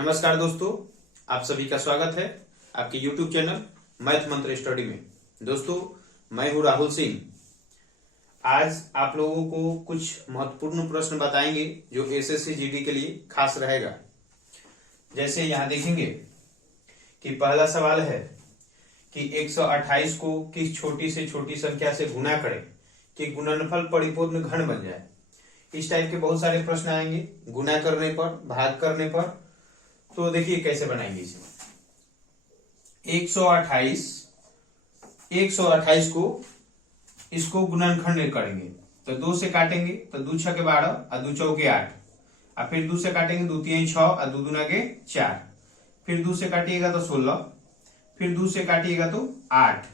नमस्कार दोस्तों, आप सभी का स्वागत है आपके YouTube चैनल मैथ मंत्र स्टडी में। दोस्तों, मैं हूं राहुल सिंह। आज आप लोगों को कुछ महत्वपूर्ण प्रश्न बताएंगे जो एसएससी जीडी के लिए खास रहेगा। जैसे यहां देखेंगे कि पहला सवाल है कि 128 को किस छोटी से छोटी संख्या से गुना करें कि गुणनफल परिपूर्ण घन बन जाए। इस टाइप के बहुत सारे प्रश्न आएंगे गुना करने पर, भाग करने पर। तो देखिए कैसे बनाएंगे इसे। 128 को इसको गुणनखंड करेंगे तो 2 से काटेंगे तो 2 छके 12 और 2 चौके 8 और फिर 2 से काटेंगे 2 3 6 और 2 दूना के 4, फिर 2 से काटिएगा तो 16, फिर 2 से काटिएगा तो 8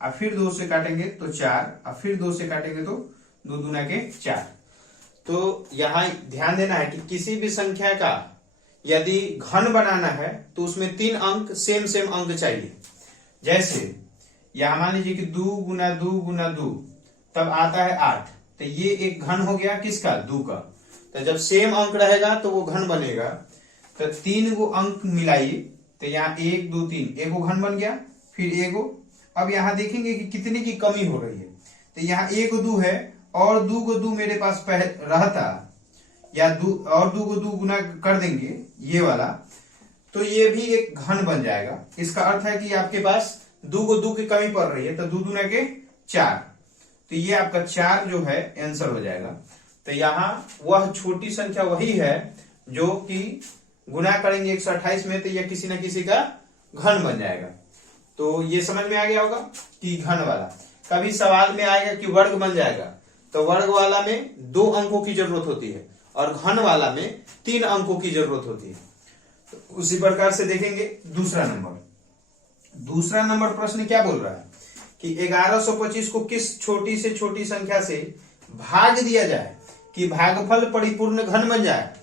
और फिर 2 से काटेंगे तो 4 और फिर 2 से काटेंगे तो 2 दूना के 4। तो यहां ध्यान देना है कि किसी भी संख्या का यदि घन बनाना है तो उसमें 3 अंक सेम अंक चाहिए। जैसे यहां मान लीजिए कि 2 गुना 2 गुना 2 तब आता है 8, तो ये एक घन हो गया किसका, 2 का। तो जब सेम अंक रहेगा तो वो घन बनेगा। तो 3 गो अंक मिलाइए तो यहाँ 1 2 3 एगो घन बन गया, फिर एगो। अब यहाँ देखेंगे कि कितने की कमी हो रही है। तो यहाँ 1 2 है और 2 को 2 मेरे पास रहता, या 2 और 2 को 2 गुना कर देंगे ये वाला, तो ये भी एक घन बन जाएगा। इसका अर्थ है कि आपके पास 2 को 2 की कमी पड़ रही है तो 2 दूना के 4, तो ये आपका 4 जो है आंसर हो जाएगा। तो यहाँ वह छोटी संख्या वही है जो कि गुना करेंगे 128 में तो यह किसी न किसी का घन बन जाएगा। तो ये समझ में आ गया होगा कि घन वाला। कभी सवाल में आएगा कि वर्ग बन जाएगा, तो वर्ग वाला में 2 अंकों की जरूरत होती है और घन वाला में 3 अंकों की जरूरत होती है। तो उसी प्रकार से देखेंगे दूसरा नंबर प्रश्न क्या बोल रहा है कि 1125 को किस छोटी से छोटी संख्या से भाग दिया जाए कि भागफल परिपूर्ण घन बन जाए।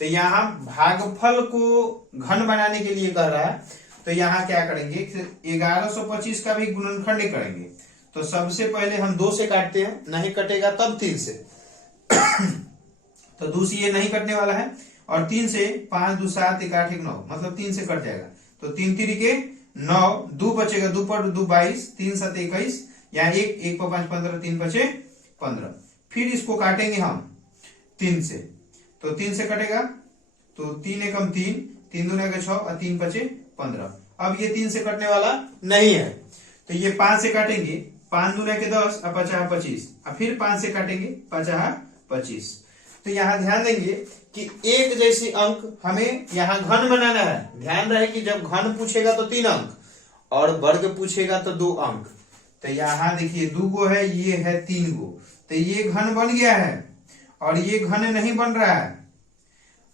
तो यहां भागफल को घन बनाने के लिए कह रहा है। तो यहां क्या करेंगे, 1125 का भी गुणनखंड करेंगे। तो सबसे पहले हम 2 से काटते हैं, नहीं कटेगा तब 3 से। तो 2 से ये नहीं कटने वाला है और 3 से 5 2 7 1 8 1 9, मतलब 3 से कट जाएगा। तो 3 3 के 9, 2 बचेगा, 2 पर 2 22, 3 7 21, यहाँ 1 पर 5 15, 3 बचे 15। फिर इसको काटेंगे हम 3 से, तो 3 से कटेगा तो 3 एकम 3, 3 दूना के 6 और 3 बचे 15। अब ये 3 से कटने वाला नहीं है तो ये 5 से काटेंगे, 5 दूना के 10 और 50 25, और फिर 5 से काटेंगे 50 25। तो यहाँ ध्यान देंगे कि एक जैसी अंक हमें यहाँ घन बनाना है। ध्यान रहे कि जब घन पूछेगा तो 3 अंक और वर्ग पूछेगा तो 2 अंक। तो यहाँ देखिए 2 गो है, ये है 3 गो, तो ये घन बन गया है और ये घन नहीं बन रहा है।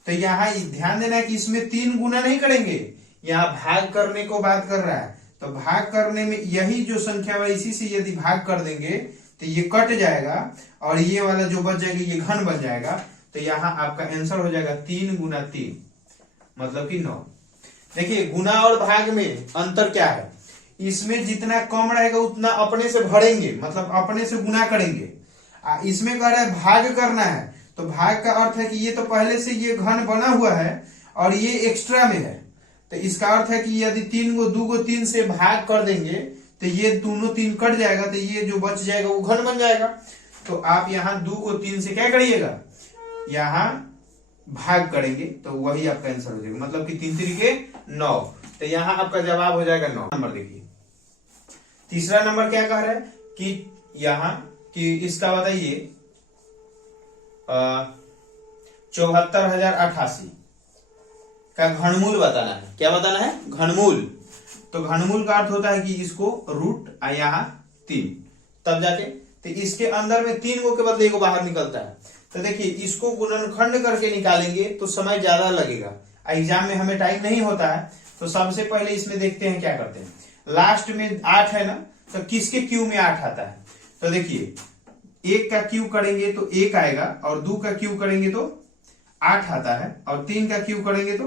तो यहाँ ध्यान देना है कि इसमें 3 गुना नहीं करेंगे, यहाँ भाग करने को बात कर रहा है। तो भाग करने में यही जो संख्या है इसी से यदि भाग कर देंगे तो ये कट जाएगा और ये वाला जो बच जाएगा ये घन बन जाएगा। तो यहाँ आपका आंसर हो जाएगा 3 गुना 3 मतलब कि 9। देखिए गुना और भाग में अंतर क्या है, इसमें जितना कम रहेगा उतना अपने से भरेंगे, मतलब अपने से गुना करेंगे। इसमें कह रहा है भाग करना है, तो भाग का अर्थ है कि ये तो पहले से ये घन बना हुआ है और ये एक्स्ट्रा में है। तो इसका अर्थ है कि यदि 2 को 3 से भाग कर देंगे तो ये दोनों 3 कट जाएगा, तो ये जो बच जाएगा वो घन बन जाएगा। तो आप यहाँ 2 को 3 से क्या करिएगा, यहाँ भाग करेंगे तो वही आपका आंसर हो जाएगा, मतलब कि 3 3 के 9। तो यहाँ आपका जवाब हो जाएगा 9 नंबर। देखिए तीसरा नंबर क्या कह रहा है कि यहाँ कि इसका बताइए 74,088 का घनमूल बताना है। क्या बताना है, घनमूल। तो घनमूल का अर्थ होता है कि इसको रूट यहाँ 3 तब जाके, तो इसके अंदर में 3 गो के बदले एगो बाहर निकलता है। तो देखिए इसको गुणनखंड करके निकालेंगे तो समय ज्यादा लगेगा, एग्जाम में हमें टाइम नहीं होता है। तो सबसे पहले इसमें देखते हैं क्या करते हैं। लास्ट में 8 है ना, तो किसके क्यू में 8 आता है। तो देखिए 1 का क्यू करेंगे तो 1 आएगा और 2 का क्यू करेंगे तो 8 आता है, और 3 का क्यू करेंगे तो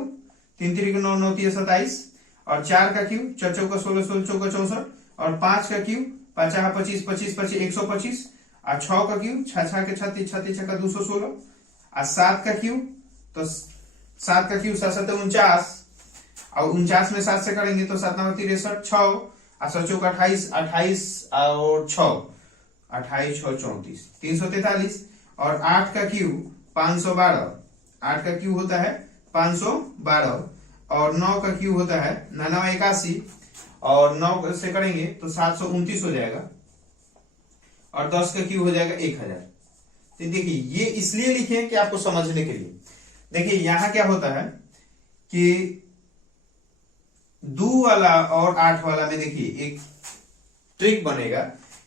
3 3 के 9 9 3 27, और 4 का क्यू 4 चौका 16 16 चौका 64, और 5 का क्यू 50 25 25 25 125, और 6 का क्यू 6 6 के 36 36 छक्का 216, और 7 का क्यू तो 7 का क्यूब 7 7 49, और 49 में 7 से करेंगे तो 7 9 63, 6 और 7 चौक 28, 28 और 6 28 6 34 343, और 8 का क्यूब 512, 8 का क्यूब होता है 512, और 9 का क्यूब होता है 9 81, और 9 से करेंगे तो 729 हो जाएगा, और 10 का क्यूब हो जाएगा 1000। तो देखिए ये इसलिए लिखे कि आपको समझने के लिए। देखिए यहां क्या होता है कि 2 वाला और 8 वाला में देखिए एक ट्रिक बनेगा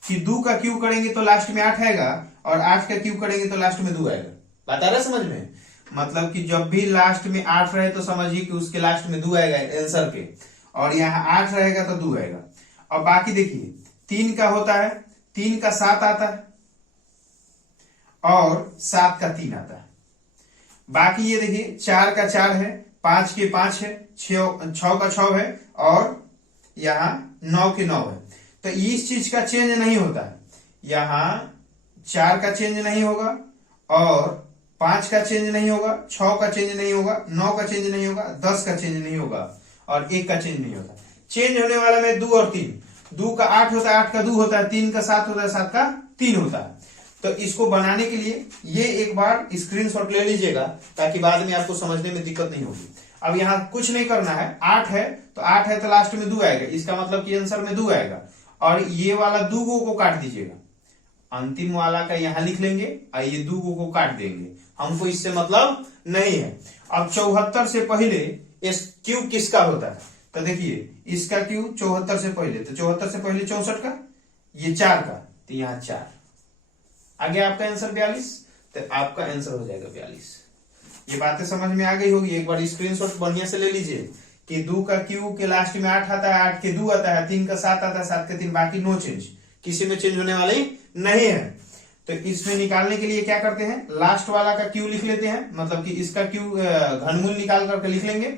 कि 2 का क्यूब करेंगे तो लास्ट में 8 आएगा, और 8 का क्यूब करेंगे तो लास्ट में 2 आएगा। बात आ रहा है समझ में? मतलब कि जब भी लास्ट में 8 रहे तो समझिए कि उसके लास्ट में 2 आएगा आंसर के, और यहाँ 8 रहेगा तो 2 आएगा। और बाकी देखिए 3 का होता है, 3 का 7 आता है, और 7 का 3 आता है। बाकी ये देखिए 4 का 4 है, 5 के 5 है, 6 का 6 है, और यहाँ 9 के 9 है। तो इस चीज का चेंज नहीं होता है। यहाँ 4 का चेंज नहीं होगा, और 5 का चेंज नहीं होगा, 6 का चेंज नहीं होगा, 9 का चेंज नहीं होगा, 10 का चेंज नहीं होगा, और 1 का चेंज नहीं होता। चेंज होने वाला में 2 और 3। 2 का 8 होता है, 8 का 2 होता है, 3 का 7 होता है, 7 का 3 होता है। तो इसको बनाने के लिए ये एक बार स्क्रीनशॉट ले लीजिएगा, ताकि बाद में आपको समझने में दिक्कत नहीं होगी। अब यहाँ कुछ नहीं करना है, 8 है तो लास्ट में 2 आएगा, इसका मतलब कि आंसर में 2 आएगा, और ये वाला 2 को काट दीजिएगा, अंतिम वाला का यहाँ लिख लेंगे, और ये 2 को काट देंगे। हमको इससे मतलब नहीं है। अब 74 से पहले इस क्यूब किसका होता है? तो देखिए इसका क्यूब 74 से पहले, तो 74 से पहले 64 का, ये 4 का, तो यहाँ 4 आगे आपका आंसर 42, तो आपका आंसर हो जाएगा 42। ये बातें समझ में आ गई होगी। एक बार स्क्रीनशॉट बढ़िया से ले लीजिए कि 2 का क्यूब के लास्ट में 8 आता है, 8 के 2 आता है, 3 का 7 आता है, 7 के 3, बाकी नो चेंज, किसी में चेंज होने वाली नहीं है। तो इसमें निकालने के लिए क्या करते हैं, लास्ट वाला का क्यू लिख लेते हैं, मतलब कि इसका क्यू घनमूल निकाल करके लिख लेंगे,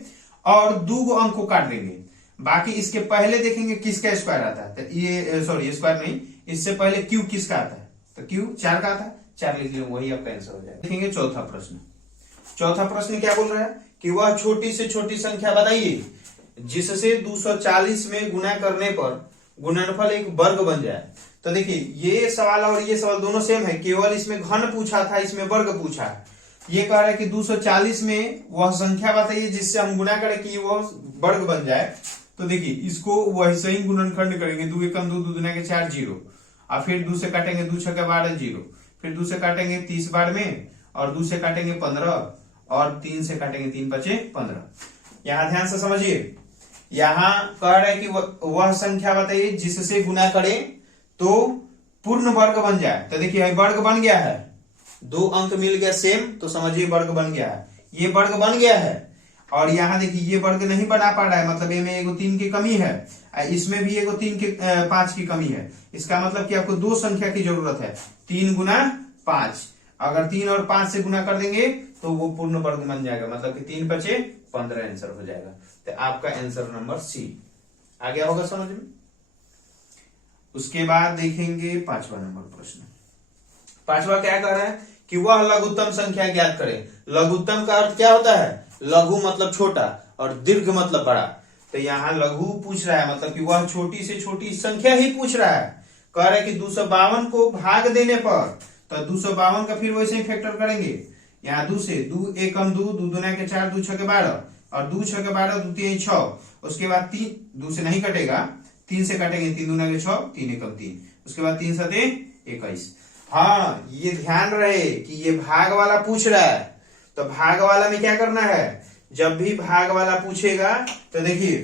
और 2 अंक को काट देंगे। बाकी इसके पहले देखेंगे किसका स्क्वायर आता है, तो ये सॉरी स्क्वायर नहीं, इससे पहले क्यू किसका आता है, तो क्यू 4 का आता है, 4 लिख लेंगे, वही आपका आंसर हो जाएगा। देखेंगे चौथा प्रश्न। चौथा प्रश्न क्या बोल रहा है कि वह छोटी से छोटी संख्या बताइए जिससे 240 में गुना करने पर गुणनफल एक वर्ग बन जाए। तो देखिए ये सवाल और ये सवाल दोनों सेम है, केवल इसमें घन पूछा था, इसमें वर्ग पूछा है। ये कह रहा है कि 240 में वह संख्या बताइए जिससे हम गुना करें कि वह वर्ग बन जाए। तो देखिए इसको वैसे ही गुणनखंड करेंगे, 2 एकम 2, 2 दूना के 4 0, और फिर 2 से काटेंगे 2 छक्के 12 0, फिर 2 से काटेंगे 30 बार में, और 2 से काटेंगे 15, और 3 से काटेंगे 3 बचे 15। यहां ध्यान से समझिए, यहां कह रहे हैं कि वह संख्या बताइए जिससे गुना करें तो पूर्ण वर्ग बन जाए। तो देखिए वर्ग बन गया है, 2 अंक मिल गया सेम, तो समझिए वर्ग बन गया है, ये वर्ग बन गया है। और यहाँ देखिए ये वर्ग नहीं बना पा रहा है, मतलब ये में एगो 3 की कमी है, इसमें भी एगो 3 के 5 की कमी है। इसका मतलब कि आपको 2 संख्या की जरूरत है, 3 गुना 5। अगर 3 और 5 से गुना कर देंगे तो वो पूर्ण वर्ग बन जाएगा, मतलब कि 3 बचे 15 आंसर हो जाएगा। तो आपका आंसर नंबर सी आ गया होगा समझ में। उसके बाद देखेंगे 5वां नंबर प्रश्न। 5वां क्या कह रहा है कि वह लघुत्तम संख्या ज्ञात करें। लघुत्तम का अर्थ क्या होता है, लघु मतलब छोटा और दीर्घ मतलब बड़ा। तो यहाँ लघु पूछ रहा है, मतलब कि वह छोटी से छोटी संख्या ही पूछ रहा है। कह रहा है कि 252 को भाग देने पर, तो 252 का फिर वैसे ही फैक्टर करेंगे। यहाँ 2 से 2 एकम 2, 2 दूना के 4, 2 छक्के 12, और 2 छक्के 12, 2 3 6। उसके बाद 3, 2 से नहीं कटेगा, 3 से काटेंगे, 3 दूना के 6, 3 एकम 3। उसके बाद 3 7 21। हाँ ये ध्यान रहे कि ये भाग वाला पूछ रहा है। तो भाग वाला में क्या करना है, जब भी भाग वाला पूछेगा तो देखिए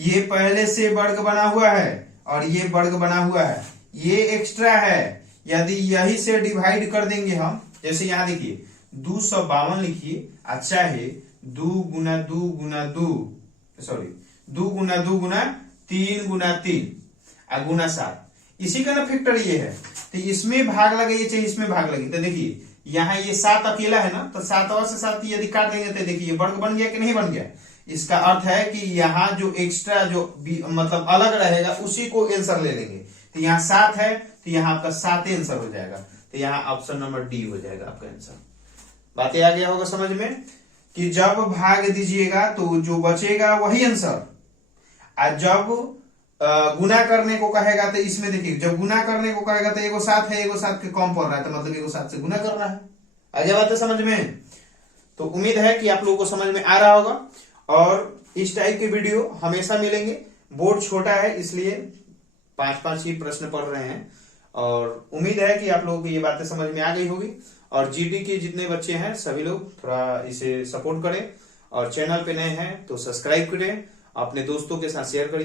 ये पहले से वर्ग बना हुआ है और ये वर्ग बना हुआ है, ये एक्स्ट्रा है। यदि यही से डिवाइड कर देंगे हम, जैसे यहाँ देखिए 252 लिखिए, अच्छा है 2 गुना 2 गुना 2 सॉरी 2 गुना 2 गुना 3 गुना 3 गुना 7, इसी का ना फैक्टर ये है। तो इसमें भाग लगे, ये चाहिए इसमें भाग लगे। तो देखिए यहाँ ये 7 अकेला है ना, तो 7 से 7 यदि काट देंगे तो देखिए वर्ग बन गया कि नहीं बन गया। इसका अर्थ है कि यहाँ जो एक्स्ट्रा जो मतलब अलग रहेगा उसी को आंसर ले लेंगे। तो यहाँ 7 है तो यहाँ आपका 7 आंसर हो जाएगा। तो यहाँ ऑप्शन नंबर डी हो जाएगा आपका आंसर। बातें आ गया होगा समझ में। कि जब भाग दीजिएगा तो जो बचेगा वही आंसर, और जब गुना करने को कहेगा तो इसमें देखिए, जब गुना करने को कहेगा तो एगो साथ है, एगो साथ के कम पड़ रहा है, तो मतलब एगो साथ से गुना करना है। आगे बात है समझ में? तो उम्मीद है कि आप लोगों को समझ में आ रहा होगा, और इस टाइप के वीडियो हमेशा मिलेंगे। बोर्ड छोटा है इसलिए 5-5 ही प्रश्न पढ़ रहे हैं, और उम्मीद है कि आप लोगों को ये बातें समझ में आ गई होगी। और जीडी के जितने बच्चे हैं सभी लोग थोड़ा इसे सपोर्ट करें, और चैनल पे नए हैं तो सब्सक्राइब करें, अपने दोस्तों के साथ शेयर करें।